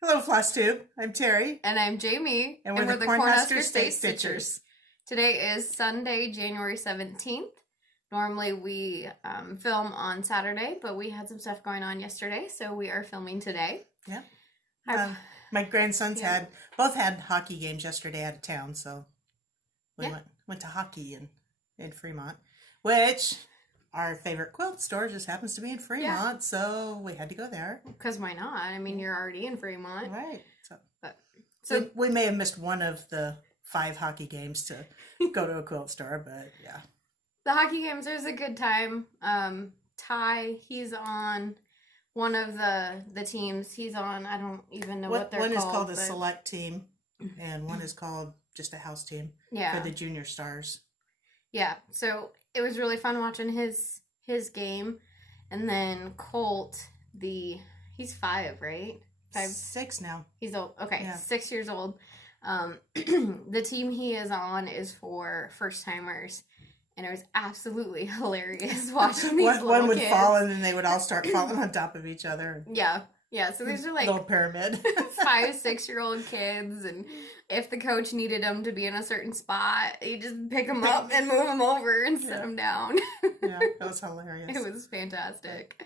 Hello, Flosstube. I'm Terry. And I'm Jamie. And we're the Cornhusker State Stitchers. Today is Sunday, January 17th. Normally we film on Saturday, but we had some stuff going on yesterday, so we are filming today. Yeah. My grandsons both had hockey games yesterday out of town, so we went to hockey in Fremont, which our favorite quilt store just happens to be in Fremont, so we had to go there. Because why not? I mean, you're already in Fremont. Right. So we may have missed one of the 5 hockey games to go to a quilt store, but yeah. The hockey games, there's a good time. Ty, he's on one of the teams. He's on, I don't even know what they're called. One is called a select team, and one is called just a house team for the junior stars. Yeah, so it was really fun watching his game. And then Colt, he's 5, right? 6 now. He's old. Okay, yeah. 6 years old. The team he is on is for first timers, and it was absolutely hilarious watching these little one would kids fall, and then they would all start falling on top of each other. Yeah. So these are like little pyramid 5-6-year-old kids, and if the coach needed them to be in a certain spot, he'd just pick them up and move them over and set them down. Yeah, that was hilarious. It was fantastic.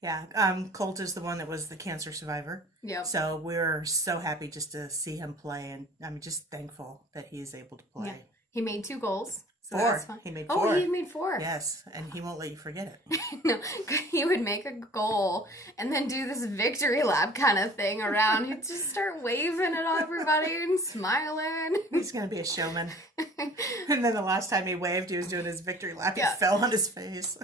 Yeah, Colt is the one that was the cancer survivor. Yeah. So we're so happy just to see him play, and I'm just thankful that he's able to play. Yeah. He made 2 goals. So 4. He made 4. Oh, he made 4. Yes, and he won't let you forget it. No, he would make a goal and then do this victory lap kind of thing around. He'd just start waving at everybody and smiling. He's going to be a showman. And then the last time he waved, he was doing his victory lap. He fell on his face.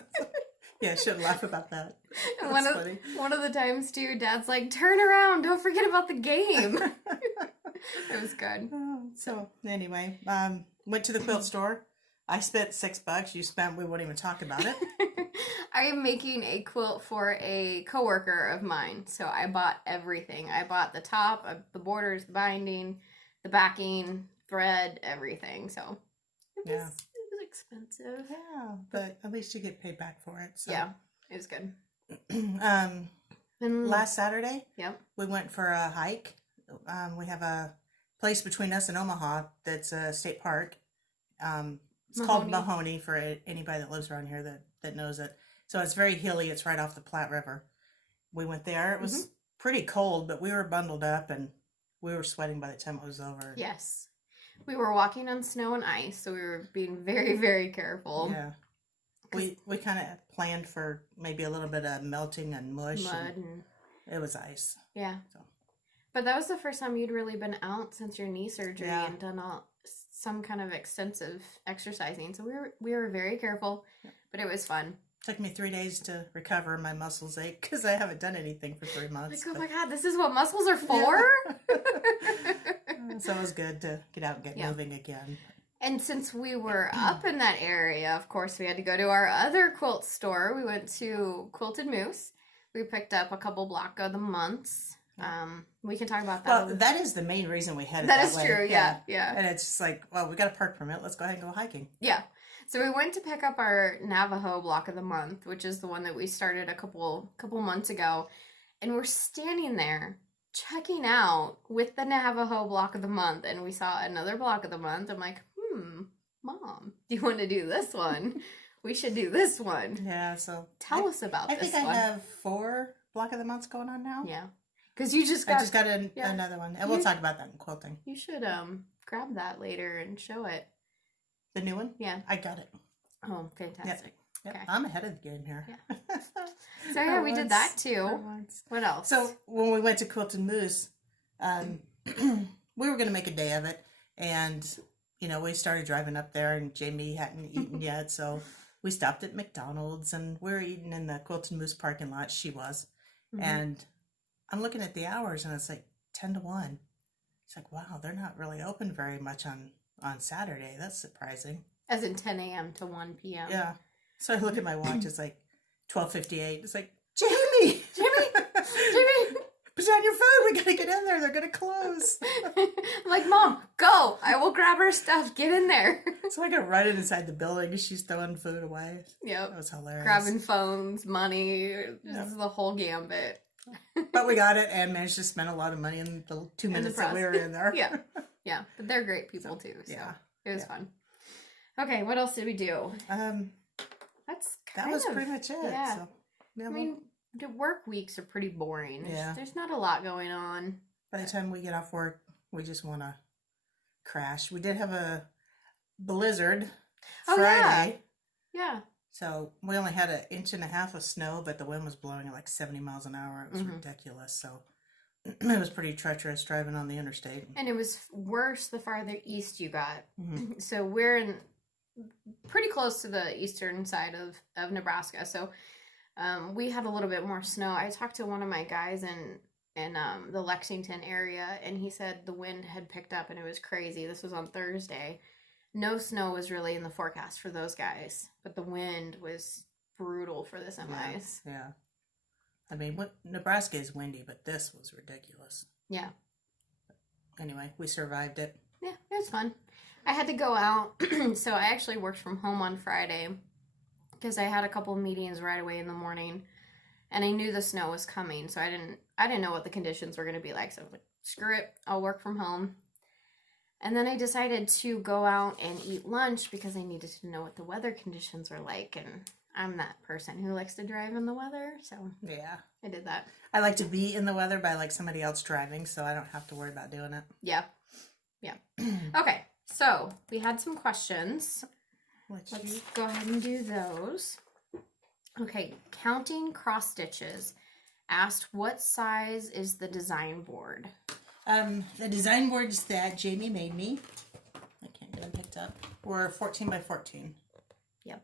Yeah, I should laugh about that. And one of the times, too, Dad's like, turn around, don't forget about the game. It was good. So, anyway, went to the quilt store. I spent $6. You spent, we won't even talk about it. I am making a quilt for a coworker of mine. So I bought everything. I bought the top, the borders, the binding, the backing, thread, everything. So it was expensive. Yeah, but at least you get paid back for it. So. Yeah, it was good. Last Saturday, we went for a hike. We have a place between us and Omaha that's a state park. It's called Mahoney for anybody that lives around here that knows it. So it's very hilly. It's right off the Platte River. We went there. It was pretty cold, but we were bundled up and we were sweating by the time it was over. Yes. We were walking on snow and ice, so we were being very, very careful. Yeah. We kind of planned for maybe a little bit of melting and mush. And it was ice. Yeah. So. But that was the first time you'd really been out since your knee surgery and done some kind of extensive exercising. So we were very careful, but it was fun. Took me 3 days to recover. My muscles ache because I haven't done anything for 3 months. Like, oh my God, this is what muscles are for? So it was good to get out and get moving again. And since we were up in that area, of course, we had to go to our other quilt store. We went to Quilted Moose. We picked up a couple Block of the Months. We can talk about that. Well, that is the main reason we headed that way. That is true, yeah. And it's just like, well, we got a park permit. Let's go ahead and go hiking. Yeah. So we went to pick up our Navajo Block of the Month, which is the one that we started a couple months ago. And we're standing there checking out with the Navajo Block of the Month, and we saw another Block of the Month. I'm like, Mom, do you want to do this one? We should do this one. Yeah, so tell us about this one. I think I have 4 Block of the Months going on now. Yeah. Because you just got... I just got another one. And we'll talk about that in quilting. You should grab that later and show it. The new one? Yeah. I got it. Oh, fantastic. Yep. Okay. I'm ahead of the game here. Yeah. So we did that too. What else? So when we went to Quilted Moose, we were going to make a day of it. And, we started driving up there and Jamie hadn't eaten yet. So we stopped at McDonald's and we were eating in the Quilted Moose parking lot. She was. And I'm looking at the hours and it's like 10 to 1. It's like, wow, they're not really open very much on Saturday. That's surprising. As in 10 a.m. to 1 p.m. Yeah. So I look at my watch. It's like 12:58. It's like, Jamie! Put down your phone. We got to get in there. They're going to close. I'm like, Mom, go. I will grab her stuff. Get in there. So I got right inside the building and she's throwing food away. Yep. That was hilarious. Grabbing phones, money. This is the whole gambit. But we got it and managed to spend a lot of money in the 2 minutes that we were in there. Yeah. Yeah. But they're great people too. So yeah. it was fun. Okay. What else did we do? That was pretty much it. Yeah. So, yeah, I mean, the work weeks are pretty boring. There's not a lot going on. By the time we get off work, we just want to crash. We did have a blizzard Friday. Yeah. So we only had 1.5 inches of snow, but the wind was blowing at like 70 miles an hour. It was ridiculous. So it was pretty treacherous driving on the interstate. And it was worse the farther east you got. So we're in pretty close to the eastern side of Nebraska. So we had a little bit more snow. I talked to one of my guys in the Lexington area, and he said the wind had picked up and it was crazy. This was on Thursday. No snow was really in the forecast for those guys, but the wind was brutal for the semis. Yeah. I mean, Nebraska is windy, but this was ridiculous. Yeah. Anyway, we survived it. Yeah, it was fun. I had to go out, so I actually worked from home on Friday because I had a couple of meetings right away in the morning, and I knew the snow was coming, so I didn't know what the conditions were going to be like. So I was like, screw it, I'll work from home. And then I decided to go out and eat lunch because I needed to know what the weather conditions were like, and I'm that person who likes to drive in the weather, so yeah, I did that. I like to be in the weather by like somebody else driving, so I don't have to worry about doing it. Yeah. Okay, so we had some questions. Let's go ahead and do those. Okay, Counting Cross Stitches asked, what size is the design board? The design boards that Jamie made me, I can't get them picked up, were 14 by 14. Yep.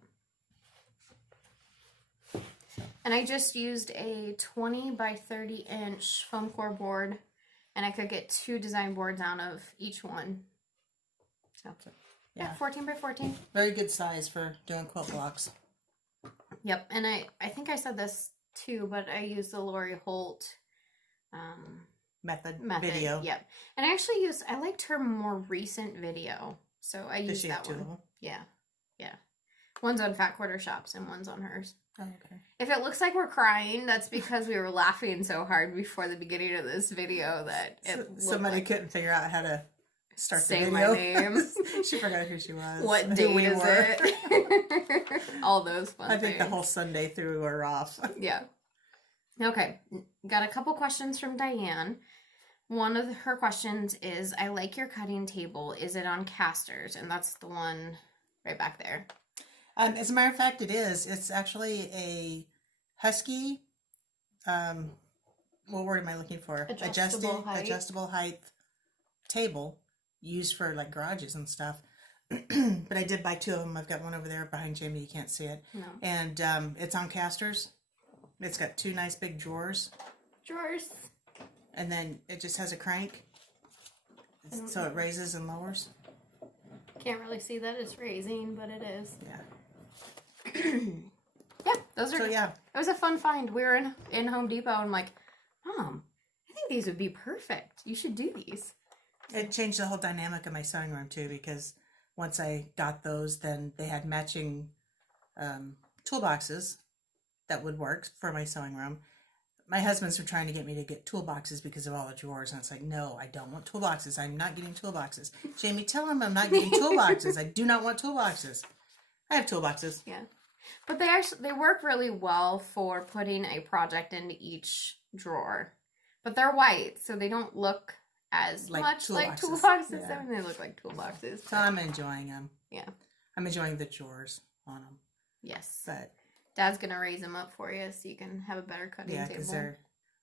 And I just used a 20 by 30 inch foam core board, and I could get 2 design boards out of each one. So, yeah, 14 by 14. Very good size for doing quilt blocks. Yep, and I think I said this too, but I used the Lori Holt method video. Yep. And I liked her more recent video. So I used that one. Yeah. One's on Fat Quarter Shops and one's on hers. Oh, okay. If it looks like we're crying, that's because we were laughing so hard before the beginning of this video that somebody couldn't figure out how to start say the video. My name. She forgot who she was. What day is it? All those fun things. I think the whole Sunday threw her off. Yeah. Okay. Got a couple questions from Diane. One of her questions is, I like your cutting table. Is it on casters? And that's the one right back there. As a matter of fact, it is. It's actually a Husky, what word am I looking for? Adjustable height table used for like garages and stuff. But I did buy 2 of them. I've got one over there behind Jamie. You can't see it. No. And it's on casters. It's got 2 nice big drawers. And then it just has a crank. So it raises and lowers. Can't really see that it's raising, but it is. Yeah. Yeah, those are. So yeah, it was a fun find. We were in Home Depot, and I'm like, Mom, I think these would be perfect. You should do these. It changed the whole dynamic of my sewing room too, because once I got those, then they had matching toolboxes that would work for my sewing room. My husband's were trying to get me to get toolboxes because of all the drawers, and it's like, no, I don't want toolboxes. I'm not getting toolboxes. Jamie, tell him I'm not getting toolboxes. I do not want toolboxes. I have toolboxes. Yeah. But they work really well for putting a project into each drawer. But they're white, so they don't look as much like toolboxes. Yeah. I mean, they look like toolboxes. So I'm enjoying them. Yeah. I'm enjoying the drawers on them. Yes. But Dad's going to raise them up for you so you can have a better cutting table. Yeah, because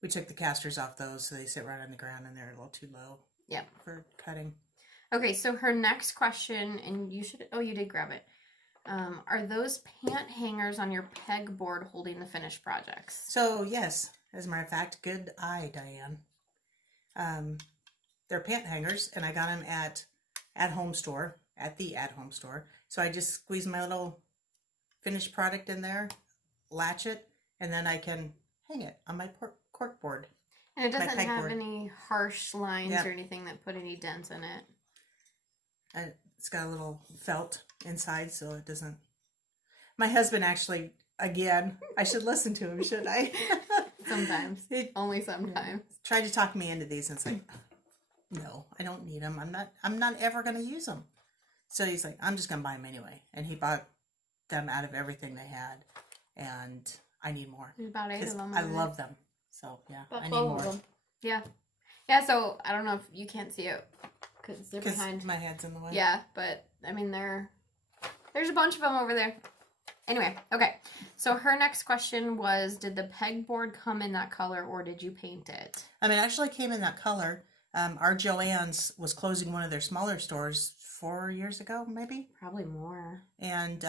we took the casters off those, so they sit right on the ground and they're a little too low. Yep. For cutting. Okay, so her next question, and you did grab it. Are those pant hangers on your pegboard holding the finished projects? So, yes. As a matter of fact, good eye, Diane. They're pant hangers, and I got them at the at-home store. So I just squeeze my little finished product in there, latch it, and then I can hang it on my cork board. And it doesn't have any harsh lines or anything that put any dents in it. And it's got a little felt inside, so it doesn't. My husband actually, again, I should listen to him, shouldn't I? Sometimes. Only sometimes. Tried to talk me into these, and it's like, no, I don't need them. I'm not ever going to use them. So he's like, I'm just going to buy them anyway. And he bought them out of everything they had. And I need more. There's about 8 of them. I love them. So, yeah, about I need 12 more. of them. Yeah. Yeah, so I don't know if you can't see it because they're behind. My head's in the way. Yeah, but I mean, there's a bunch of them over there. Anyway, okay. So her next question was, did the pegboard come in that color or did you paint it? I mean, it actually came in that color. Our Joann's was closing one of their smaller stores 4 years ago, maybe? Probably more. And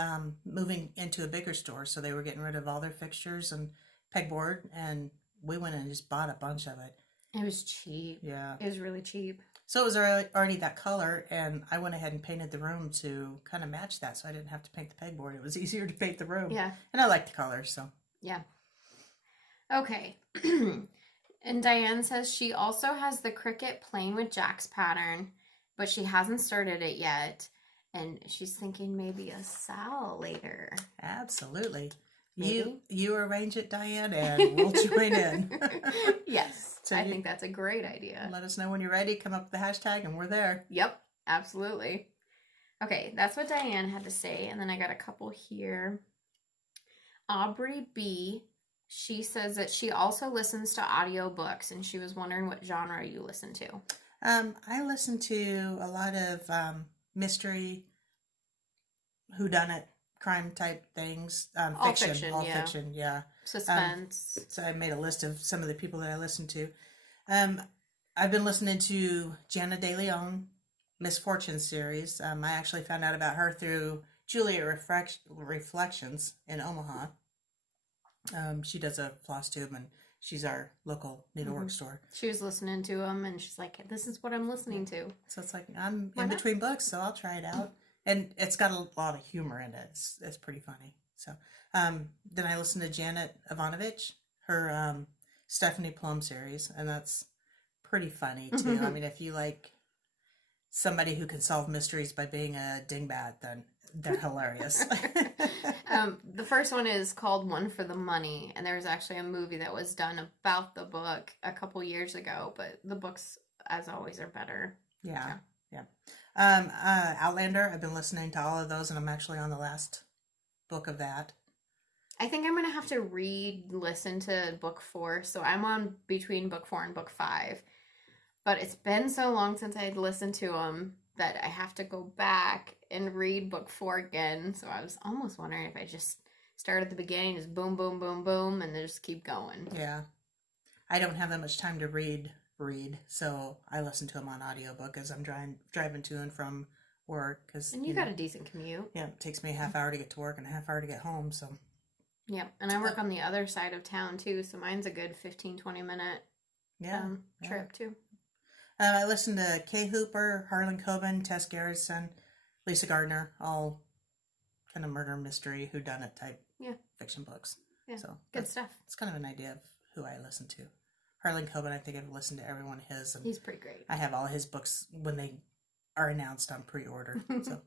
moving into a bigger store. So they were getting rid of all their fixtures and pegboard. And we went and just bought a bunch of it. It was cheap. Yeah. It was really cheap. So it was already that color, and I went ahead and painted the room to kind of match that, so I didn't have to paint the pegboard. It was easier to paint the room. Yeah. And I like the color, so. Yeah. Okay. And Diane says she also has the Cricut Playing with Jacks pattern, but she hasn't started it yet, and she's thinking maybe a Sal later. Absolutely. Maybe. You arrange it, Diane, and we'll join in. Yes, so I think that's a great idea. Let us know when you're ready. Come up with the hashtag, and we're there. Yep, absolutely. Okay, that's what Diane had to say, and then I got a couple here. Aubrey B., she says that she also listens to audiobooks, and she was wondering what genre you listen to. I listen to a lot of mystery, whodunit, crime type things. Fiction. All fiction, yeah. Suspense. So I made a list of some of the people that I listen to. I've been listening to Jana De Leon, Misfortune series. I actually found out about her through Julia Reflections in Omaha. She does a Flosstube, and she's our local needlework store. She was listening to them, and she's like, this is what I'm listening to. So it's like, I'm in between books, so I'll try it out. And it's got a lot of humor in it. It's pretty funny. So then I listened to Janet Ivanovich, her Stephanie Plum series, and that's pretty funny, too. I mean, if you like somebody who can solve mysteries by being a dingbat, then they're hilarious. The first one is called One for the Money, and there's actually a movie that was done about the book a couple years ago, but the books, as always, are better. Yeah. Outlander, I've been listening to all of those, and I'm actually on the last book of that. I think I'm going to have to listen to book 4, so I'm on between book 4 and book 5. But it's been so long since I'd listened to them that I have to go back and read book 4 again. So I was almost wondering if I just start at the beginning, just boom, boom, boom, boom, and then just keep going. Yeah. I don't have that much time to read, so I listen to them on audiobook as I'm driving to and from work. And you got a decent commute. Yeah, it takes me a half hour to get to work and a half hour to get home, so. Yep, and I work on the other side of town, too, so mine's a good 15-20 minute trip, too. I listen to Kay Hooper, Harlan Coben, Tess Garrison, Lisa Gardner, all kind of murder mystery, whodunit type fiction books. Yeah, so good stuff. It's kind of an idea of who I listen to. Harlan Coben, I think I've listened to every one of his. And he's pretty great. I have all his books when they are announced on pre-order. So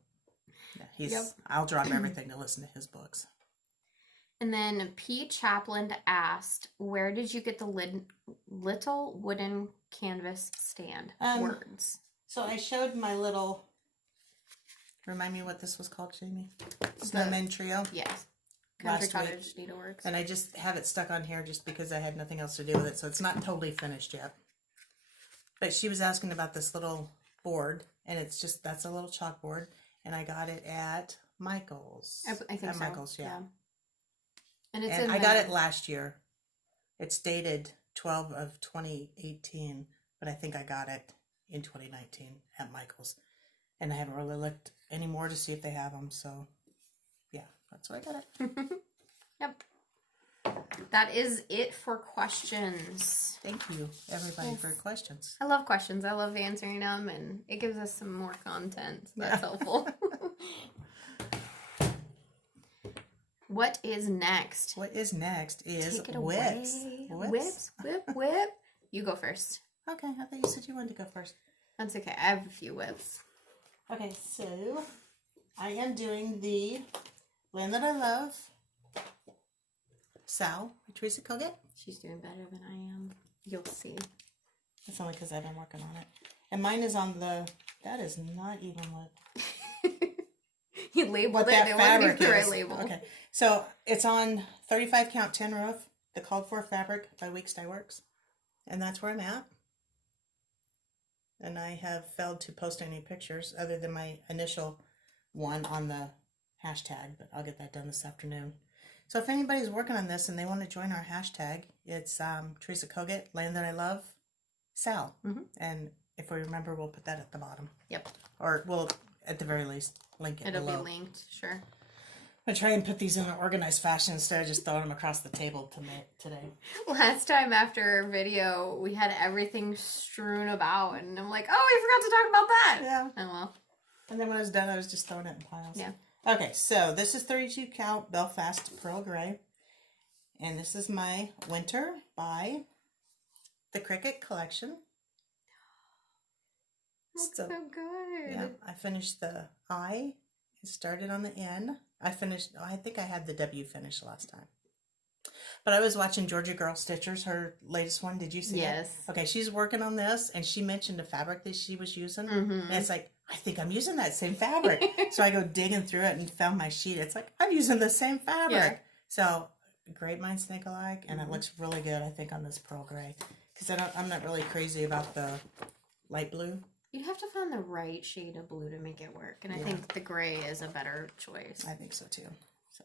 yeah, I'll drop everything to listen to his books. And then P. Chaplin asked, where did you get the little wooden canvas stand? Words. So I showed my little, remind me what this was called, Jamie? Snowman Trio? Yes. Country Cottage Needleworks. And I just have it stuck on here just because I had nothing else to do with it, so it's not totally finished yet. But she was asking about this little board, and it's just, that's a little chalkboard, and I got it at Michael's. I think at so. Michael's, yeah. And it's I got it last year. It's dated 12 of 2018, but I think I got it in 2019 at Michael's. And I haven't really looked anymore to see if they have them, so yeah, that's where I got it. Yep. That is it for questions. Thank you, everybody, for questions. I love questions. I love answering them, and it gives us some more content. So that's helpful. What is next? What is next is Take it whips. Away. Whip. You go first. Okay, I thought you said you wanted to go first. That's okay. I have a few whips. Okay, so I am doing the Land That I Love Sal by Teresa Kogut. She's doing better than I am. You'll see. That's only because I've been working on it. And mine is on the, that is not even what... You labeled what it. that It wasn't even fabric the right is. label. Okay. So it's on 35 count tin roof, the called for fabric by WIPGO. And that's where I'm at. And I have failed to post any pictures other than my initial one on the hashtag, but I'll get that done this afternoon. So if anybody's working on this and they want to join our hashtag, it's Teresa Kogut, Land That I Love, Sal. And if we remember, we'll put that at the bottom. Yep. Or we'll, at the very least, link it It'll below. be linked, sure. I try and put these in an organized fashion instead of just throwing them across the table today. Last time after our video, we had everything strewn about, and I'm like, oh, we forgot to talk about that. Yeah. Oh, well. And then when I was done, I was just throwing it in piles. Yeah. Okay, so this is 32 count Belfast Pearl Gray. And this is my winter by the Cricut collection. Looks so good. Yeah, I finished the I. It started on the N. I think I had the W finished last time. But I was watching Georgia Girl Stitchers, her latest one. Did you see it? Yes. Okay, she's working on this, and she mentioned a fabric that she was using. And it's like, I think I'm using that same fabric. So I go digging through it and found my sheet. It's like, I'm using the same fabric. Yeah. So great minds think alike, and it looks really good, I think, on this pearl gray. Because I'm not really crazy about the light blue. You have to find the right shade of blue to make it work. And I think the gray is a better choice. I think so too. So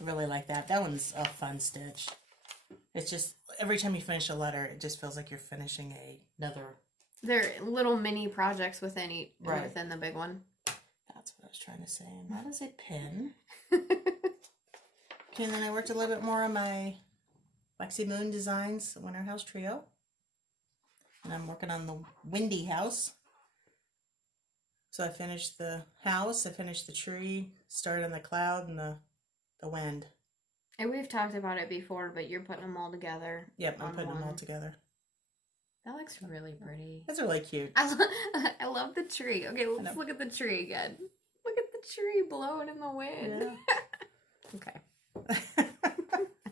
I really like that. That one's a fun stitch. It's just every time you finish a letter, it just feels like you're finishing another. They're little mini projects within Right. within the big one. That's what I was trying to say. And that is a pin. Okay, and then I worked a little bit more on my Lexi Moon Designs Winter House Trio. And I'm working on the Windy House. So I finished the house, I finished the tree, started on the cloud and the wind. And we've talked about it before, but you're putting them all together. Yep, I'm on putting them all one. together. That looks really pretty. That's really cute. I love the tree. Okay, let's look at the tree again. Look at the tree blowing in the wind. Yeah. Okay.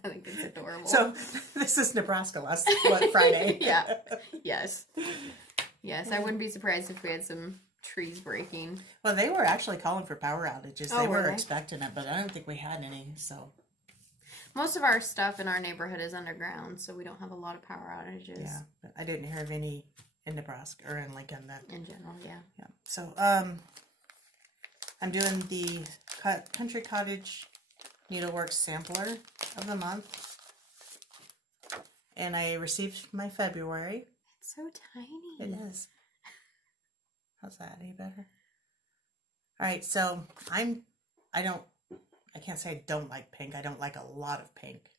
I think it's adorable. So this is Nebraska last Friday. Yeah. Yes. Yes, I wouldn't be surprised if we had some trees breaking. Well, they were actually calling for power outages. Oh, They were were they? expecting it, but I don't think we had any. So Most of our stuff in our neighborhood is underground, so we don't have a lot of power outages. yeah, but I didn't hear of any in Nebraska or in Lincoln. That In general, yeah. yeah. So I'm doing the Country Cottage Needleworks sampler of the month, and I received my February. It's so tiny. It is. How's that? Any better? All right, so I can't say I don't like pink. I don't like a lot of pink.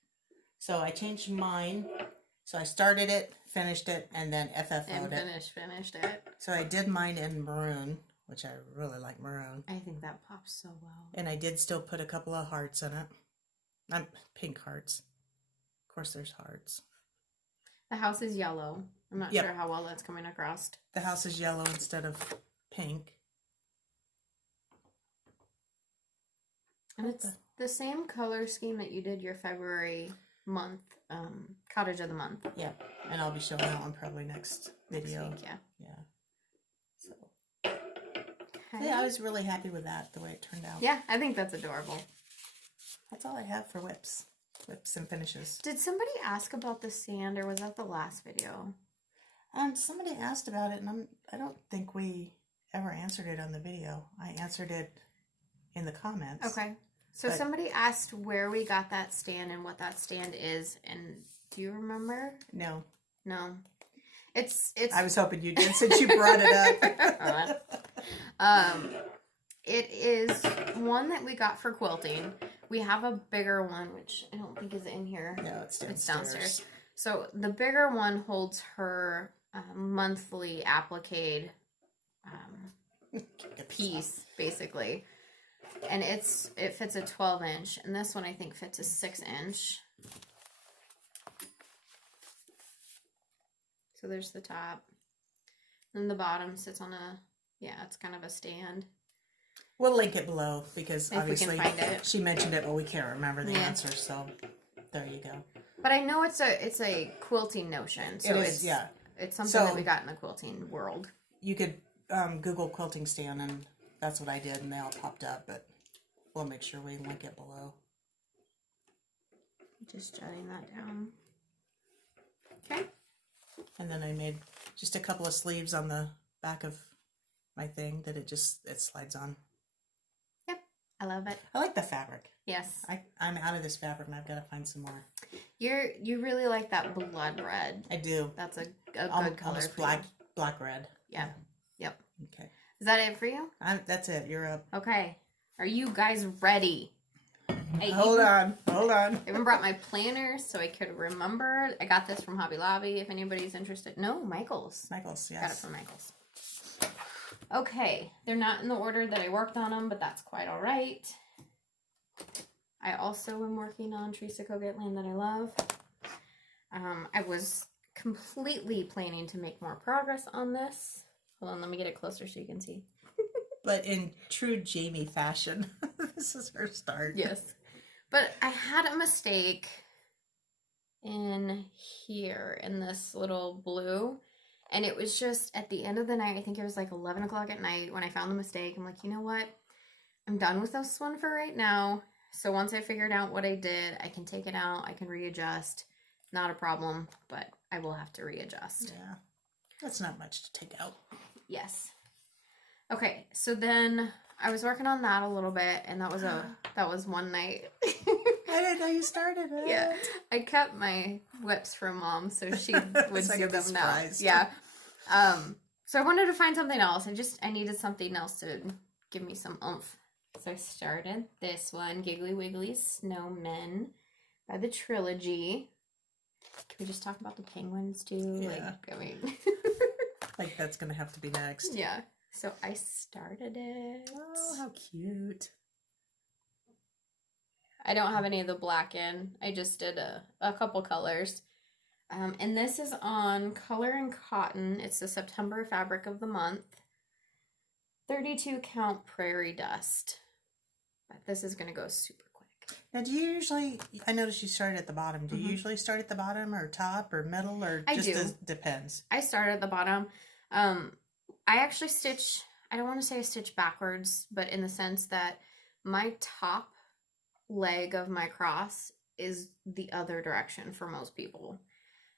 So I changed mine. So I started it, finished it, and then FFO'd it. Finished it. So I did mine in maroon, which I really like maroon. I think that pops so well. And I did still put a couple of hearts in it. Pink hearts. Of course there's hearts. The house is yellow. I'm not Yep. sure how well that's coming across. The house is yellow instead of pink. And it's the same color scheme that you did your February month, Cottage of the Month. Yeah, and I'll be showing that one probably next video. Next week, yeah. Yeah. So Okay. yeah, I was really happy with that, the way it turned out. Yeah, I think that's adorable. That's all I have for whips and finishes. Did somebody ask about the sand, or was that the last video? Somebody asked about it, and I don't think we ever answered it on the video. I answered it in the comments. Okay. So somebody asked where we got that stand and what that stand is, and do you remember? No. No. It's I was hoping you did since you brought it up. It is one that we got for quilting. We have a bigger one, which I don't think is in here. No, it's downstairs. It's downstairs. So the bigger one holds her monthly applique piece, basically. And it fits a 12-inch, and this one I think fits a 6-inch. So there's the top. And the bottom sits on it's kind of a stand. We'll link it below because If we can obviously find it. she mentioned it, but we can't remember the answer. So There you go. But I know it's a quilting notion. So it's something that we got in the quilting world. You could Google quilting stand, and that's what I did, and they all popped up, but we'll make sure we link it below. Just jotting that down. Okay. And then I made just a couple of sleeves on the back of my thing that it slides on. Yep. I love it. I like the fabric. Yes. I'm out of this fabric, and I've got to find some more. You really like that blood red. I do. That's a good color. Almost black red. Yeah. Yep. Okay. Is that it for you? That's it. You're up. Okay. Are you guys ready? Hold on. I even brought my planner so I could remember. I got this from Hobby Lobby if anybody's interested. No, Michael's. Michael's, yes. Got it from Michael's. Okay. They're not in the order that I worked on them, but that's quite all right. I also am working on Teresa Kogut Land That I Love. I was completely planning to make more progress on this. Hold on, let me get it closer so you can see. But in true Jamie fashion, this is her start. Yes. But I had a mistake in here, in this little blue. And it was just at the end of the night, I think it was like 11 o'clock at night when I found the mistake. I'm like, you know what? I'm done with this one for right now. So once I figured out what I did, I can take it out. I can readjust. Not a problem, but I will have to readjust. Yeah. That's not much to take out. Yes. Okay, so then I was working on that a little bit, and that was one night. I didn't know you started it. Yeah, I kept my whips from Mom, so she would So do them now. Yeah. So I wanted to find something else. I needed something else to give me some oomph. So I started this one, Giggly Wiggly Snowmen by the Trilogy. Can we just talk about the penguins too? Yeah. Like, I mean, like that's gonna have to be next. Yeah. So I started it. Oh, how cute. I don't have any of the black in. I just did a couple colors. And this is on Color and Cotton. It's the September fabric of the month. 32 count Prairie Dust. But this is going to go super quick. Now, do you usually, I noticed you started at the bottom. Do you usually start at the bottom or top or middle or just depends? I start at the bottom. I actually stitch, I don't want to say I stitch backwards, but in the sense that my top leg of my cross is the other direction for most people.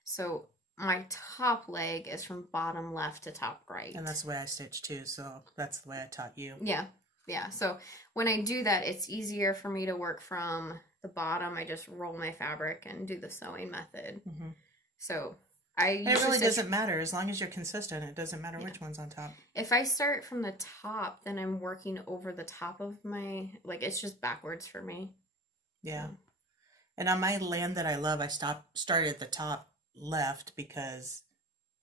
So my top leg is from bottom left to top right. And that's the way I stitch too, so that's the way I taught you. Yeah. Yeah. So when I do that, it's easier for me to work from the bottom. I just roll my fabric and do the sewing method. Mm-hmm. So it really doesn't matter as long as you're consistent. It doesn't matter which one's on top. If I start from the top, then I'm working over the top of my, like, it's just backwards for me. Yeah. And on my Land That I Love, I started at the top left because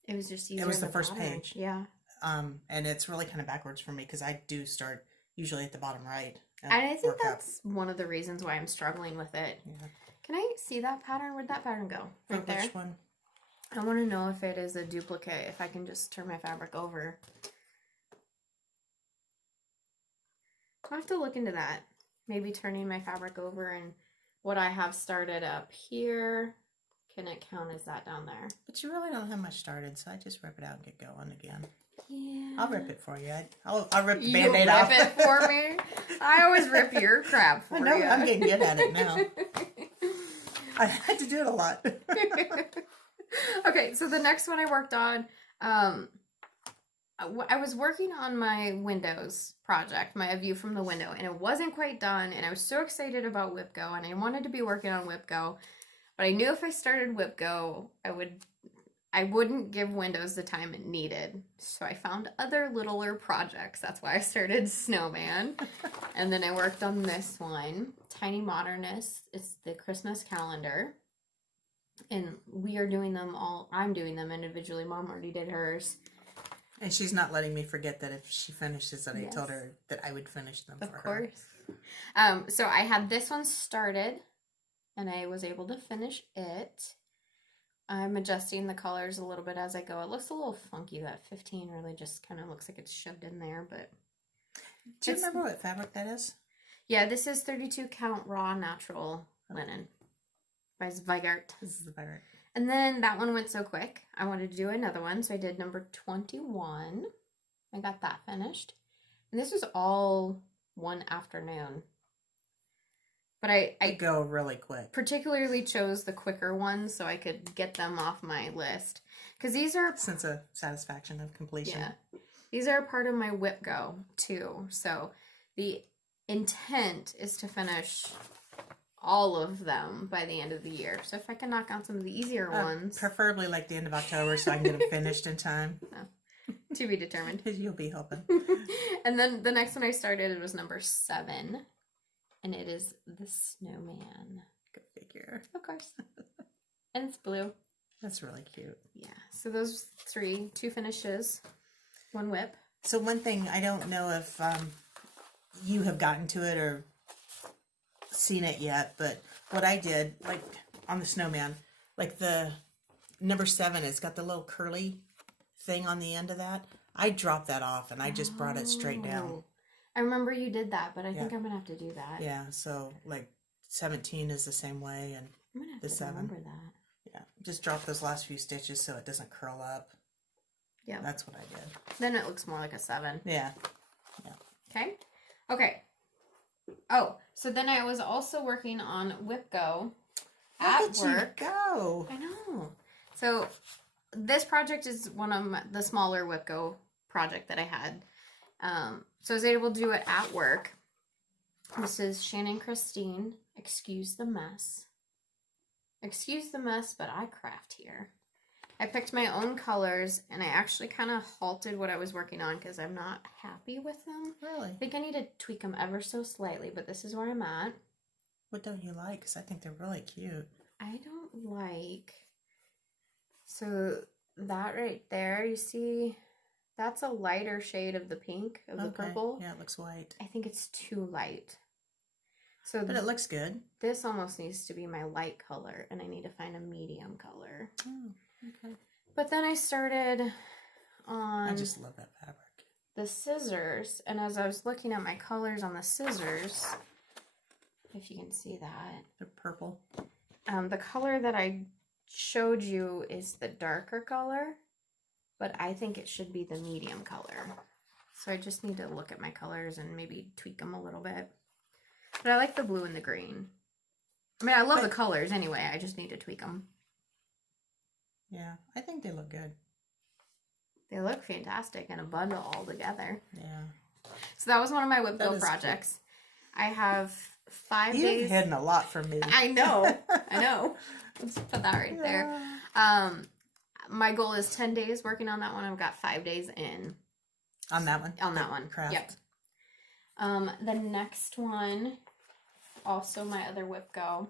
it was just easier. It was the first page. Yeah. And it's really kind of backwards for me because I do start usually at the bottom right. And I think that's one of the reasons why I'm struggling with it. Yeah. Can I see that pattern? Where'd that pattern go? Right there. Which one? I want to know if it is a duplicate, if I can just turn my fabric over. I'll have to look into that. Maybe turning my fabric over and what I have started up here. Can it count as that down there? But you really don't have much started, so I just rip it out and get going again. Yeah. I'll rip it for you. I'll rip the Band-Aid off. You rip it for me? I always rip your crap for you. I'm getting good at it now. I had to do it a lot. Okay, so the next one I worked on, I was working on my windows project, my view from the window, and it wasn't quite done, and I was so excited about WIPGO, and I wanted to be working on WIPGO, but I knew if I started WIPGO, I wouldn't give Windows the time it needed, so I found other littler projects. That's why I started Snowman, and then I worked on this one, Tiny Modernist. It's the Christmas calendar. And we are doing them all. I'm doing them individually. Mom already did hers. And she's not letting me forget that if she finishes it, I told her that I would finish them for her. Of course. So I had this one started, and I was able to finish it. I'm adjusting the colors a little bit as I go. It looks a little funky. That 15 really just kind of looks like it's shoved in there. But do you remember what fabric that is? Yeah, this is 32 count raw natural linen. by Zweigart. This is the pirate. And then that one went so quick. I wanted to do another one, so I did number 21. I got that finished. And this was all one afternoon. But I go really quick. Particularly chose the quicker ones so I could get them off my list. Because these are... Sense of satisfaction of completion. Yeah. These are part of my WIPGO, too. So the intent is to finish all of them by the end of the year. So if I can knock out some of the easier ones... Preferably like the end of October so I can get them finished in time. To be determined. You'll be hoping. And then the next one I started was number 7. And it is the snowman. Go figure. Of course. And it's blue. That's really cute. Yeah. So those 3, 2 finishes, 1 whip. So one thing, I don't know if you have gotten to it or seen it yet, but what I did, like on the snowman, like the number 7, it's got the little curly thing on the end of that. I dropped that off and I just brought it straight down. I remember you did that, but I think I'm gonna have to do that. Yeah, so like 17 is the same way, and I'm gonna have the to 7. remember that. Yeah, just drop those last few stitches so it doesn't curl up. Yeah, that's what I did. Then it looks more like a 7. Yeah. Okay. Oh, so then I was also working on WIPGO How at did work. You go? I know. So this project is one of the smaller WIPGO project that I had. So I was able to do it at work. This is Shannon Christine. Excuse the mess. Excuse the mess, but I craft here. I picked my own colors, and I actually kind of halted what I was working on because I'm not happy with them. Really? I think I need to tweak them ever so slightly, but this is where I'm at. What don't you like? Because I think they're really cute. I don't like... So that right there, you see... That's a lighter shade of the pink, of the purple. Yeah, it looks white. I think it's too light. So but it looks good. This almost needs to be my light color, and I need to find a medium color. Oh, okay. But then I started on... I just love that fabric. The scissors, and as I was looking at my colors on the scissors, if you can see that. They're purple. The color that I showed you is the darker color. But I think it should be the medium color. So I just need to look at my colors and maybe tweak them a little bit. But I like the blue and the green. I mean, I love the colors anyway. I just need to tweak them. Yeah, I think they look good. They look fantastic in a bundle all together. Yeah. So that was one of my WIPGO projects. Cool. I have 5 days. You've hidden a lot from me. I know. I know. Let's put that right there. My goal is 10 days working on that one. I've got 5 days in. On that one? On that one. Craft. Yep. The next one, also my other WIPGO.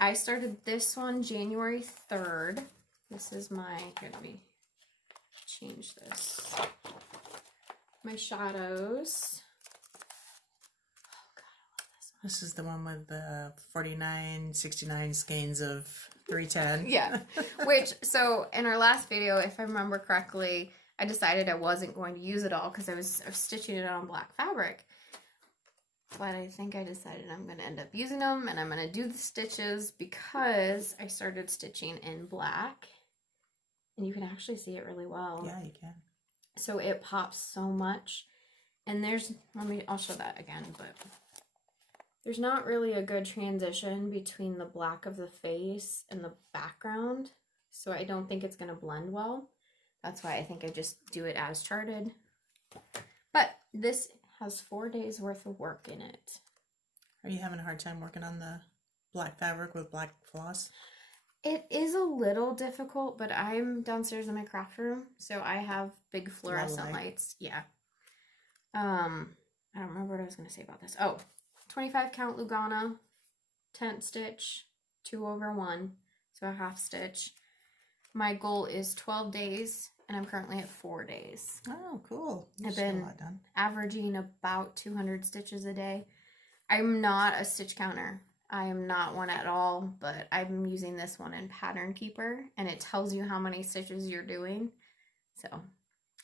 I started this one January 3rd. This is my, here, let me change this. My shadows. Oh God, I love this one. This is the one with the 49.69 skeins of 310. Yeah. Which, so in our last video, if I remember correctly, I decided I wasn't going to use it all because I was stitching it on black fabric. But I think I decided I'm going to end up using them, and I'm going to do the stitches because I started stitching in black. And you can actually see it really well. Yeah, you can. So it pops so much. And there's, I'll show that again, but there's not really a good transition between the black of the face and the background. So I don't think it's going to blend well. That's why I think I just do it as charted. But this has 4 days worth of work in it. Are you having a hard time working on the black fabric with black floss? It is a little difficult, but I'm downstairs in my craft room, so I have big fluorescent lights. Yeah. I don't remember what I was going to say about this. Oh, 25 count Lugana, tent stitch, 2/1, so a half stitch. My goal is 12 days, and I'm currently at 4 days. Oh, cool. I've been averaging about 200 stitches a day. I'm not a stitch counter. I am not one at all, but I'm using this one in Pattern Keeper, and it tells you how many stitches you're doing. So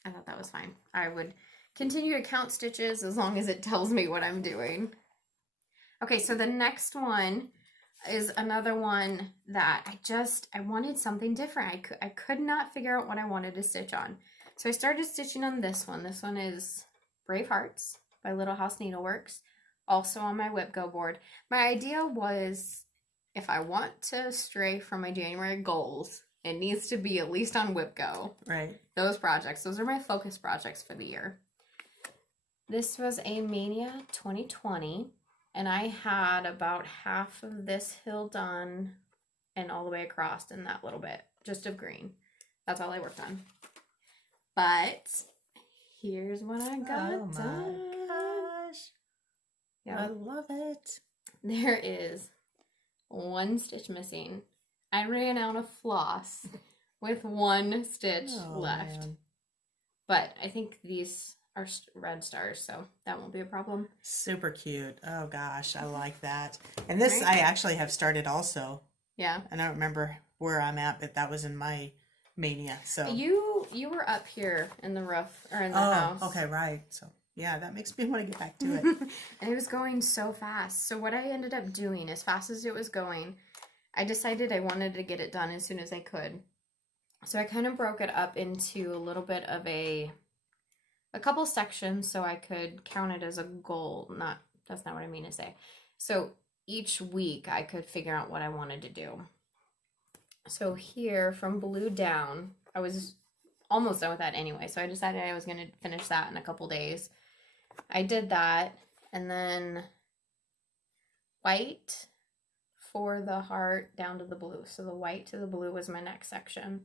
I thought that was fine. I would continue to count stitches as long as it tells me what I'm doing. Okay, so the next one is another one that I wanted something different. I could not figure out what I wanted to stitch on. So I started stitching on this one. This one is Bravehearts by Little House Needleworks, also on my WIPGO board. My idea was, if I want to stray from my January goals, it needs to be at least on WIPGO. Right. Those are my focus projects for the year. This was a Mania 2020, and I had about half of this hill done and all the way across in that little bit, just of green. That's all I worked on. But here's what I got done. Oh my gosh. Yeah. I love it. There is one stitch missing. I ran out of floss with one stitch left. Man. But I think these are red stars, so that won't be a problem. Super cute. Oh gosh, I like that. And this I actually have started also. Yeah. I don't remember where I'm at, but that was in my Mania. So you were up here in the roof or in the house. Okay, right. So yeah, that makes me want to get back to it. And it was going so fast. So what I ended up doing, as fast as it was going, I decided I wanted to get it done as soon as I could. So I kind of broke it up into a little bit of a couple sections so I could count it as a goal. That's not what I mean to say. So each week I could figure out what I wanted to do. So here from blue down, I was almost done with that anyway. So I decided I was going to finish that in a couple days. I did that, and then white for the heart down to the blue. So the white to the blue was my next section.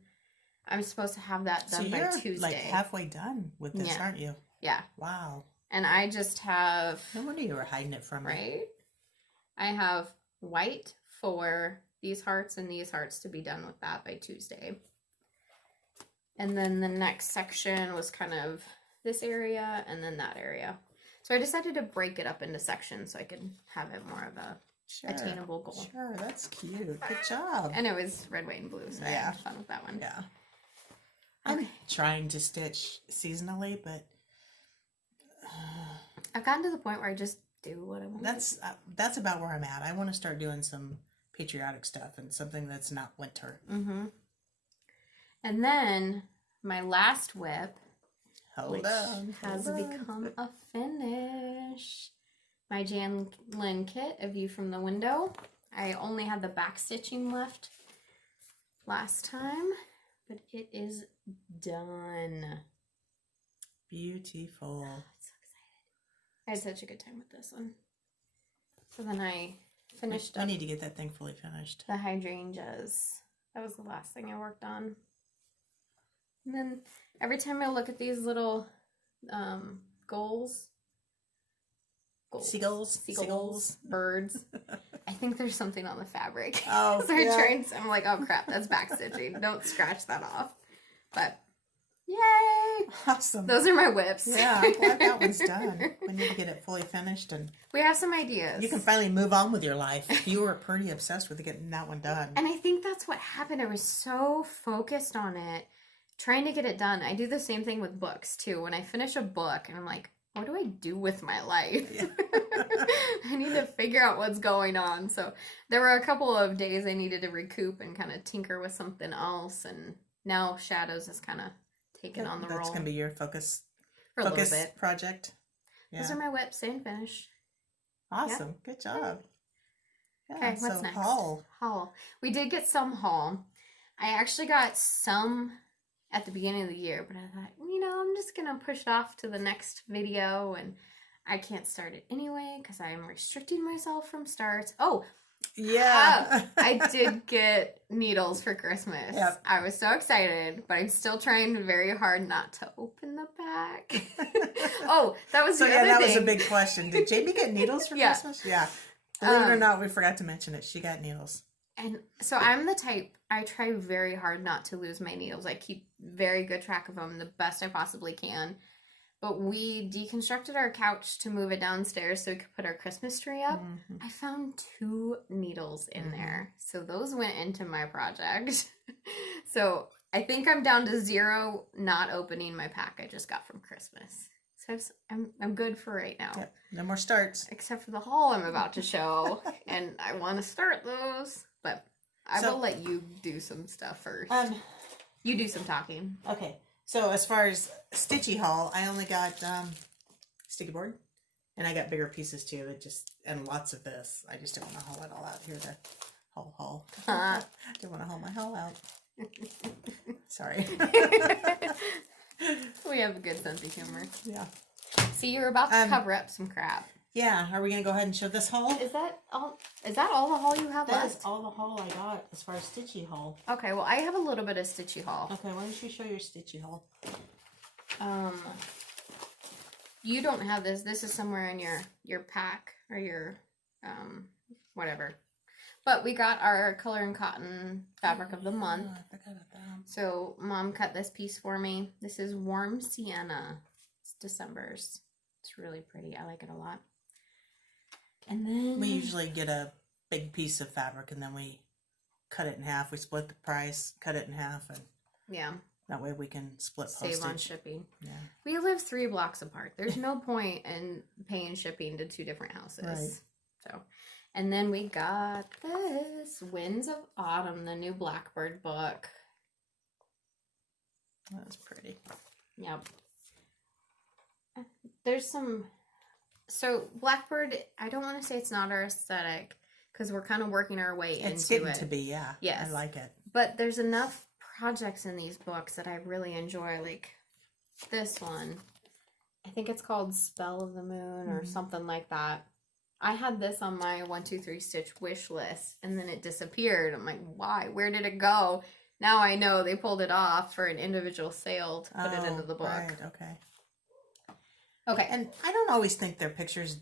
I'm supposed to have that done by Tuesday. You're like halfway done with this, aren't you? Yeah. Wow. And I just have... No wonder you were hiding it from me. Right? I have white for these hearts and these hearts to be done with that by Tuesday. And then the next section was kind of this area and then that area. So I decided to break it up into sections so I could have it more of a attainable goal. Sure, that's cute. Good job. And it was red, white, and blue, so I had fun with that one. Yeah. I'm trying to stitch seasonally, but I've gotten to the point where I just do what I want. That's about where I'm at. I want to start doing some patriotic stuff and something that's not winter. Mm-hmm. And then my last whip, has become a finish. My Jan Lynn kit, A View from the Window. I only had the back stitching left last time, but it is done. Beautiful. Oh, I'm so excited. I had such a good time with this one. So then I finished I need to get that thing fully finished. The hydrangeas. That was the last thing I worked on. And then every time I look at these little seagulls, birds, I think there's something on the fabric. Oh, so I'm like, oh crap, that's back stitching. Don't scratch that off. But yay! Awesome. Those are my whips. Yeah, I'm glad that one's done. We need to get it fully finished, and we have some ideas. You can finally move on with your life. You were pretty obsessed with getting that one done. And I think that's what happened. I was so focused on it, trying to get it done. I do the same thing with books too. When I finish a book and I'm like, what do I do with my life? Yeah. I need to figure out what's going on. So there were a couple of days I needed to recoup and kind of tinker with something else. And now Shadows is kind of taken on the role. That's going to be your focus for a little bit. Project. Yeah. Those are my whips and finish. Awesome. Yeah. Good job. Yeah, okay, what's next? Haul. We did get some haul. I actually got some at the beginning of the year, but I thought, I'm just going to push it off to the next video, and I can't start it anyway because I'm restricting myself from starts. Oh, yeah. I did get needles for Christmas. Yep. I was so excited, but I'm still trying very hard not to open the back. Oh, that was the other thing. That was a big question. Did Jamie get needles for Christmas? Yeah. Believe it or not, we forgot to mention it. She got needles. And so I'm the type, I try very hard not to lose my needles. I keep very good track of them the best I possibly can. But we deconstructed our couch to move it downstairs so we could put our Christmas tree up. Mm-hmm. I found 2 needles in there. So those went into my project. So I think I'm down to 0 not opening my pack I just got from Christmas. So I'm good for right now. Yep. No more starts. Except for the haul I'm about to show. And I want to start those. But I will let you do some stuff first. You do some talking. Okay. So as far as Stitchy Haul, I only got sticky board. And I got bigger pieces too. And lots of this. I just didn't want to haul it all out here to haul. Didn't want to haul my haul out. Sorry. We have a good sense of humor. Yeah. See, you're about to cover up some crap. Yeah. Are we going to go ahead and show this haul? Is that all the haul you have That left? is all the haul I got as far as Stitchy Haul. Okay, well, I have a little bit of Stitchy Haul. Okay, why don't you show your Stitchy Haul? You don't have this. This is somewhere in your pack or your whatever. But we got our Color and Cotton Fabric of the Month. I forgot about that. So Mom cut this piece for me. This is Warm Sienna. It's December's. It's really pretty. I like it a lot. And then We usually get a big piece of fabric and then we cut it in half. We split the price, cut it in half, and yeah, that way we can split postage. save on shipping. Yeah. We live 3 blocks apart. There's no point in paying shipping to 2 different houses. Right. So, and then we got this Winds of Autumn, the new Blackbird book. That was pretty. Yep. There's some. So Blackbird, I don't want to say it's not our aesthetic because we're kind of working our way It's into getting it. to be, yeah. Yes. I like it. But there's enough projects in these books that I really enjoy, like this one. I think it's called Spell of the Moon or something like that. I had this on my 1, 2, 3 stitch wish list and then it disappeared. I'm like, why? Where did it go? Now I know they pulled it off for an individual sale to put it into the book. Right, okay. Okay. And I don't always think their pictures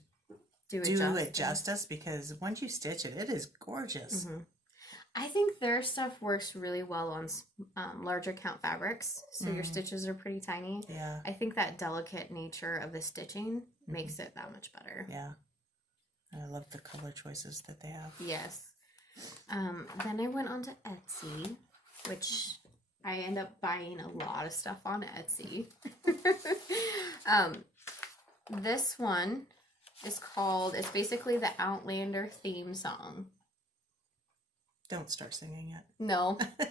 do it justice because once you stitch it, it is gorgeous. Mm-hmm. I think their stuff works really well on larger count fabrics, so your stitches are pretty tiny. Yeah. I think that delicate nature of the stitching makes it that much better. Yeah. I love the color choices that they have. Yes. Then I went on to Etsy, which I end up buying a lot of stuff on Etsy. This one is called, it's basically the Outlander theme song. Don't start singing it. No. I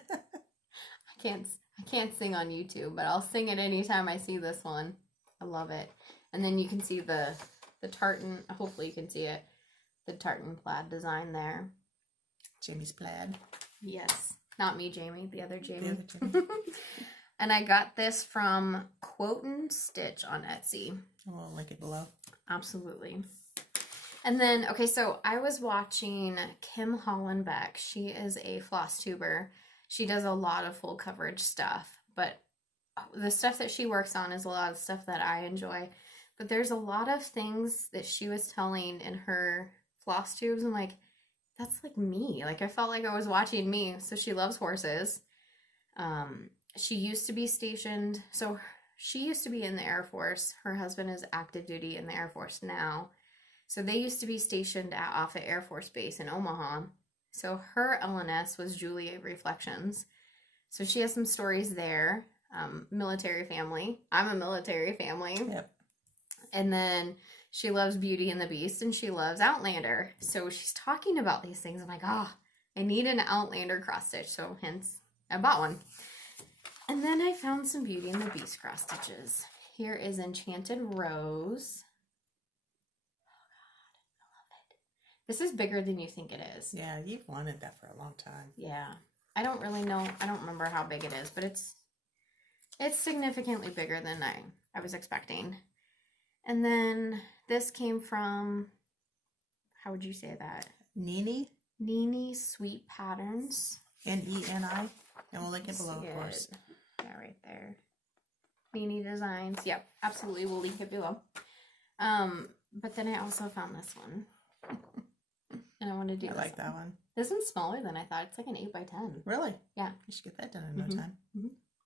can't sing on YouTube, but I'll sing it anytime I see this one. I love it. And then you can see the tartan, hopefully you can see it, the tartan plaid design there. Jamie's plaid. Yes. Not me, Jamie, the other Jamie. The other Jamie. And I got this from Quilting Stitch on Etsy. We'll link it below. Absolutely. And then, okay, so I was watching Kim Hollenbeck. She is a floss tuber. She does a lot of full coverage stuff, but the stuff that she works on is a lot of stuff that I enjoy. But there's a lot of things that she was telling in her floss tubes. I'm like, that's like me. Like, I felt like I was watching me. So she loves horses. She used to be stationed. So she used to be in the Air Force. Her husband is active duty in the Air Force now. So they used to be stationed at Offutt Air Force Base in Omaha. So her LNS was Juliet Reflections. So she has some stories there. Military family. I'm a military family. Yep. And then she loves Beauty and the Beast and she loves Outlander. So she's talking about these things. I'm like, I need an Outlander cross stitch. So hence I bought one. And then I found some Beauty and the Beast cross stitches. Here is Enchanted Rose. This is bigger than you think it is. Yeah, you've wanted that for a long time. Yeah. I don't really know. I don't remember how big it is, but it's significantly bigger than I was expecting. And then this came from, how would you say that? Nini Sweet Patterns. Neni. And we'll link it below, of course. Yeah, right there. Nini Designs. Yep, absolutely. We'll link it below. But then I also found this one. And I want to do I like that one. This one's smaller than I thought. It's like an 8x10. Really? Yeah. You should get that done in no time.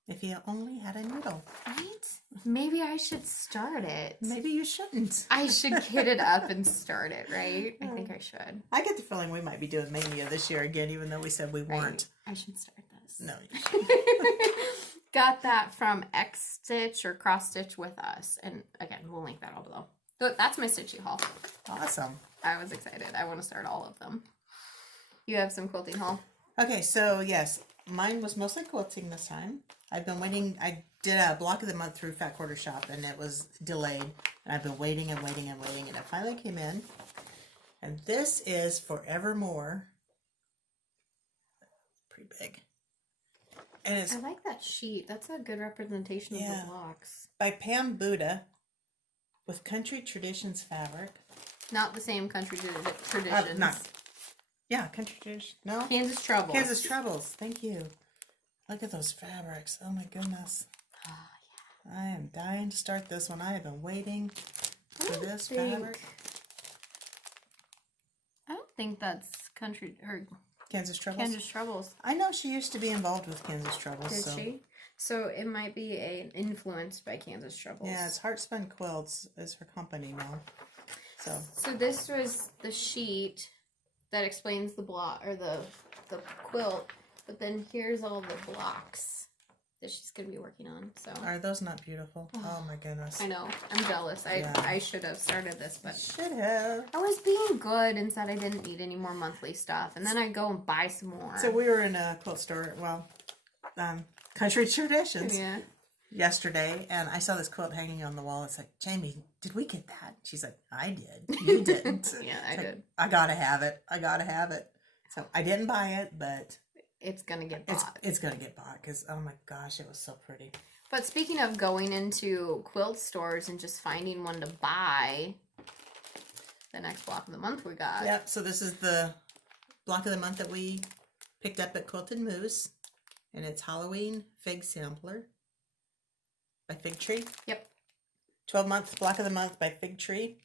If you only had a needle. Right? Maybe I should start it. Maybe you shouldn't. I should get it up and start it, right? I think I should. I get the feeling we might be doing Mania this year again, even though we said we weren't. I should start this. No, you shouldn't. got that from X Stitch or Cross Stitch with Us. And again, we'll link that all below. So that's my Stitchy haul. Awesome. I was excited. I want to start all of them. You have some quilting haul? Okay, so yes, mine was mostly quilting this time. I've been waiting. I did a block of the month through Fat Quarter Shop, and it was delayed. And I've been waiting and waiting and waiting, and it finally came in. And this is Forevermore. Pretty big. And it's I like that sheet. That's a good representation of the blocks. by Pam Buddha with Country Traditions fabric. Not the same Country Traditions. Yeah, Country Traditions. No? Kansas Troubles. Kansas Troubles. Thank you. Look at those fabrics. Oh my goodness. Oh, yeah. I am dying to start this one. I have been waiting for this fabric. I don't think that's Country or Kansas Troubles. Kansas Troubles. I know she used to be involved with Kansas Troubles. Did she? So it might be influenced by Kansas Troubles. Yeah, it's Heartspun Quilts is her company now. So this was the sheet that explains the block or the quilt, but then here's all the blocks that she's gonna be working on. So are those not beautiful? Oh my goodness. I know. I'm jealous. I should have started this, but should have. I was being good and said I didn't need any more monthly stuff, and then I go and buy some more. So we were in a quilt store, Country Traditions, yesterday, and I saw this quilt hanging on the wall. It's like, Jamie, did we get that? She's like, I did. You didn't. Yeah, I did. I gotta have it. I gotta have it. So I didn't buy it, but it's gonna get bought. It's gonna get bought because oh my gosh, it was so pretty. But speaking of going into quilt stores and just finding one to buy, the next block of the month we got. Yep. So this is the block of the month that we picked up at Quilted Moose, and it's Halloween Fig Sampler by Fig Tree. Yep. 12-month block of the month by Fig Tree.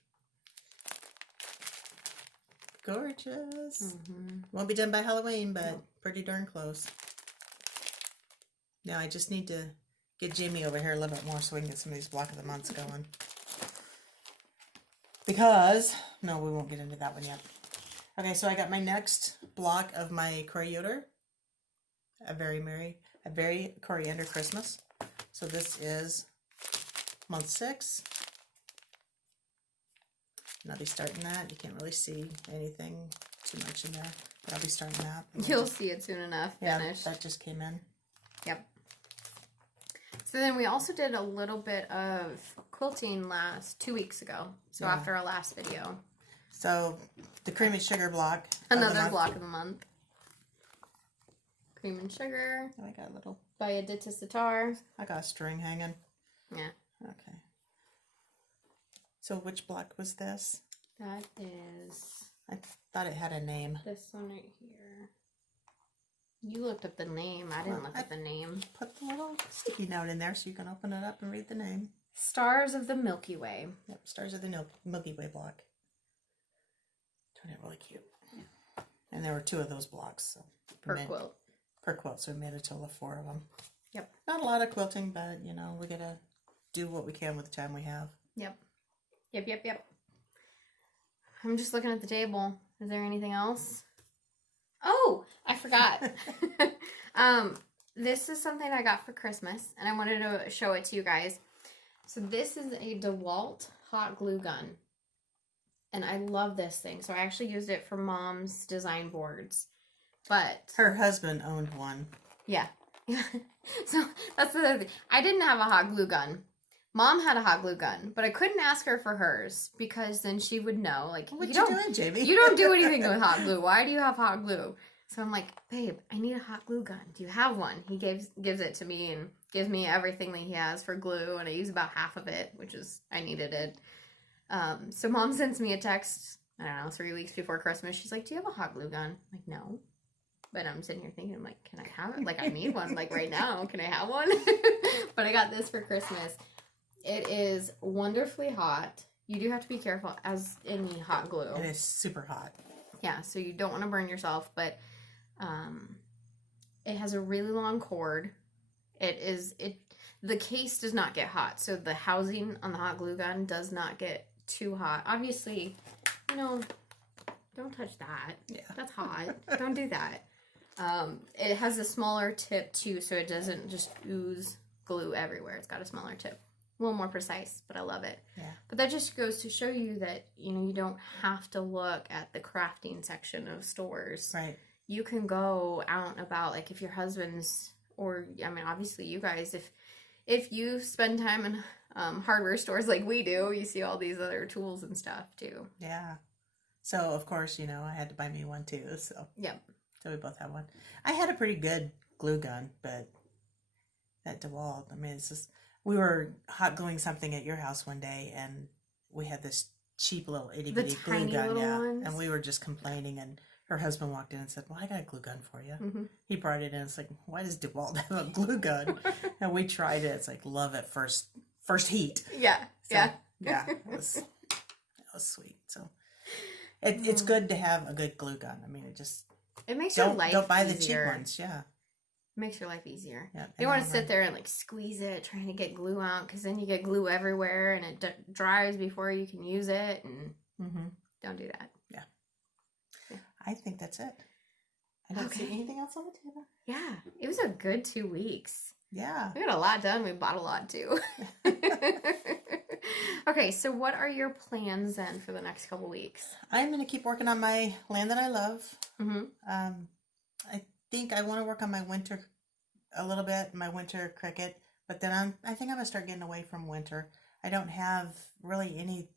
Gorgeous. Won't be done by Halloween, but pretty darn close. Now I just need to get Jamie over here a little bit more so we can get some of these block of the months going. Because, no, we won't get into that one yet. Okay, so I got my next block of my Crayota. A very coriander Christmas. So this is month 6. And I'll be starting that. You can't really see anything too much in there, but I'll be starting that. You'll see it soon enough. Yeah, that just came in. Yep. So then we also did a little bit of quilting 2 weeks ago. So after our last video. So the cream and sugar block. Another block of the month. Cream and sugar. Oh, I got a little. By Aditya Sitar. I got a string hanging. Yeah. Okay. So which block was this? That is... I thought it had a name. This one right here. You looked up the name. I didn't look up the name. Put the little sticky note in there so you can open it up and read the name. Stars of the Milky Way. Yep, Stars of the Milky Way block. Turned out really cute. Yeah. And there were 2 of those blocks. So Per quilt. Per quilt, so we made a total of 4 of them. Yep. Not a lot of quilting, but, you know, we got to do what we can with the time we have. Yep. Yep. I'm just looking at the table. Is there anything else? Oh, I forgot. This is something I got for Christmas, and I wanted to show it to you guys. So this is a Dewalt Hot Glue Gun, and I love this thing. So I actually used it for Mom's design boards, but her husband owned one. Yeah. So that's the other thing. I didn't have a hot glue gun. Mom had a hot glue gun, but I couldn't ask her for hers because then she would know. Like, what you doing, Jamie? You don't do anything with hot glue. Why do you have hot glue? So I'm like, babe, I need a hot glue gun. Do you have one? He gives it to me and gives me everything that he has for glue, and I use about half of it, which is I needed it. So Mom sends me a text. I don't know, 3 weeks before Christmas. She's like, "Do you have a hot glue gun?" I'm like, "No." But I'm sitting here thinking, I'm like, can I have it? Like, I need one, like, right now. Can I have one? But I got this for Christmas. It is wonderfully hot. You do have to be careful, as any hot glue. It is super hot. Yeah, so you don't want to burn yourself, but it has a really long cord. The case does not get hot, so the housing on the hot glue gun does not get too hot. Obviously, don't touch that. Yeah. That's hot. Don't do that. It has a smaller tip too, so it doesn't just ooze glue everywhere. It's got a smaller tip. A little more precise, but I love it. Yeah. But that just goes to show you that, you know, you don't have to look at the crafting section of stores. Right. You can go out and about, like if your husband's, or, I mean, obviously you guys, if you spend time in hardware stores like we do, you see all these other tools and stuff too. Yeah. So, of course, you know, I had to buy me one too, so. Yep. So we both have one. I had a pretty good glue gun, but that Dewalt, I mean, it's just, we were hot gluing something at your house one day, and we had this cheap little itty bitty glue gun, ones. And we were just complaining, and her husband walked in and said, "Well, I got a glue gun for you." Mm-hmm. He brought it in. It's like, why does Dewalt have a glue gun? And we tried it. It's like, love it first heat. Yeah, So, yeah, it was sweet. So it's good to have a good glue gun. I mean, it makes your life don't buy easier. the cheap ones. Yeah. Makes your life easier. Yeah, you don't want to sit there and like squeeze it trying to get glue out, because then you get glue everywhere and it dries before you can use it, and don't do that. Yeah. I think that's it. I don't see anything else on the table. Yeah, it was a good 2 weeks. Yeah. We got a lot done. We bought a lot too. Okay, so what are your plans then for the next couple weeks? I'm going to keep working on my Land That I Love. Mm-hmm. I think I want to work on my winter a little bit, my winter cricket, but then I think I'm going to start getting away from winter. I don't have really any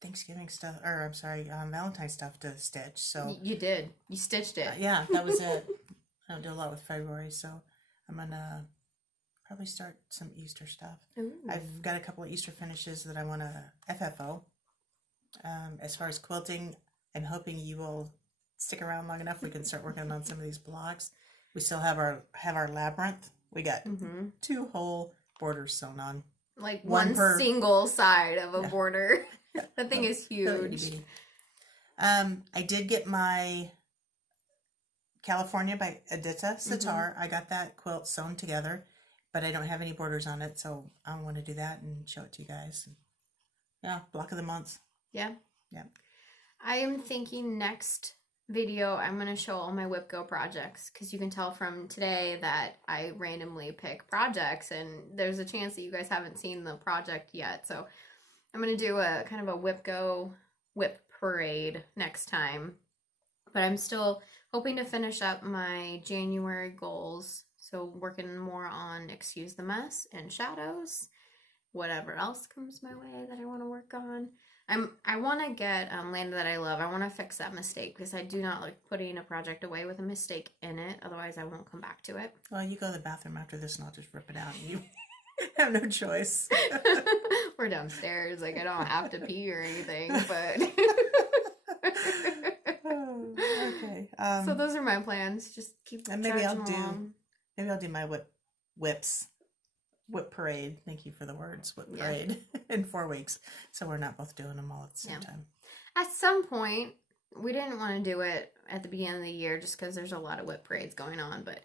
Thanksgiving stuff, or I'm sorry, Valentine's stuff to stitch. So you did. You stitched it. Yeah, that was it. I don't do a lot with February, so I'm going to probably start some Easter stuff. Ooh. I've got a couple of Easter finishes that I want to FFO. As far as quilting, I'm hoping you will stick around long enough we can start working on some of these blocks. We still have our labyrinth. We got 2 whole borders sewn on. Like one single side of a border. That thing is huge. I did get my California by Edita sitar. I got that quilt sewn together, but I don't have any borders on it, so I want to do that and show it to you guys. Yeah, block of the month. Yeah. Yeah. I am thinking next video I'm going to show all my WIPGO projects, because you can tell from today that I randomly pick projects, and there's a chance that you guys haven't seen the project yet. So I'm going to do a kind of a WIPGO whip parade next time. But I'm still hoping to finish up my January goals. So working more on Excuse the Mess and Shadows. Whatever else comes my way that I want to work on. I want to get Land That I Love. I want to fix that mistake, because I do not like putting a project away with a mistake in it. Otherwise, I won't come back to it. Well, you go to the bathroom after this and I'll just rip it out. And you have no choice. We're downstairs. Like, I don't have to pee or anything, but... Okay. So those are my plans. Just keep and maybe I'll do my whip parade. Thank you for the words. Whip parade in 4 weeks. So we're not both doing them all at the same time. At some point, we didn't want to do it at the beginning of the year just because there's a lot of whip parades going on. But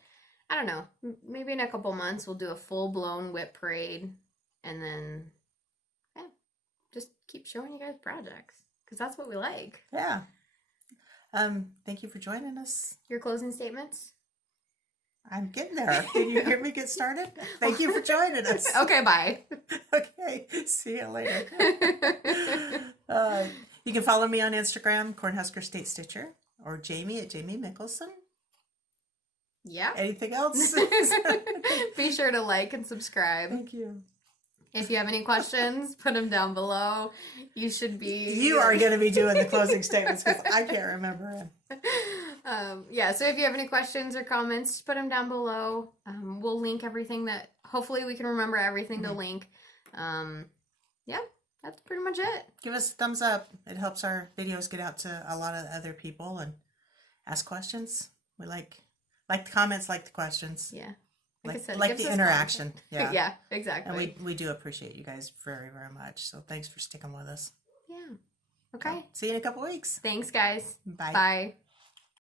I don't know. Maybe in a couple months we'll do a full-blown whip parade. And then, just keep showing you guys projects. Because that's what we like. Yeah. Thank you for joining us. Your closing statements? I'm getting there. Did you hear me get started? Thank you for joining us. Okay, bye. Okay, see you later. You can follow me on Instagram, Cornhusker State Stitcher, or Jamie at Jamie Mickelson. Yeah. Anything else? Be sure to like and subscribe. Thank you. If you have any questions, put them down below. You are going to be doing the closing statements, because I can't remember. So if you have any questions or comments, put them down below. We'll link everything hopefully we can remember everything to link. That's pretty much it. Give us a thumbs up. It helps our videos get out to a lot of other people, and ask questions. We like the comments, like the questions. Yeah. Like the interaction. Yeah. Yeah, exactly. And we do appreciate you guys very, very much. So thanks for sticking with us. Yeah. Okay. See you in a couple weeks. Thanks, guys. Bye. Bye.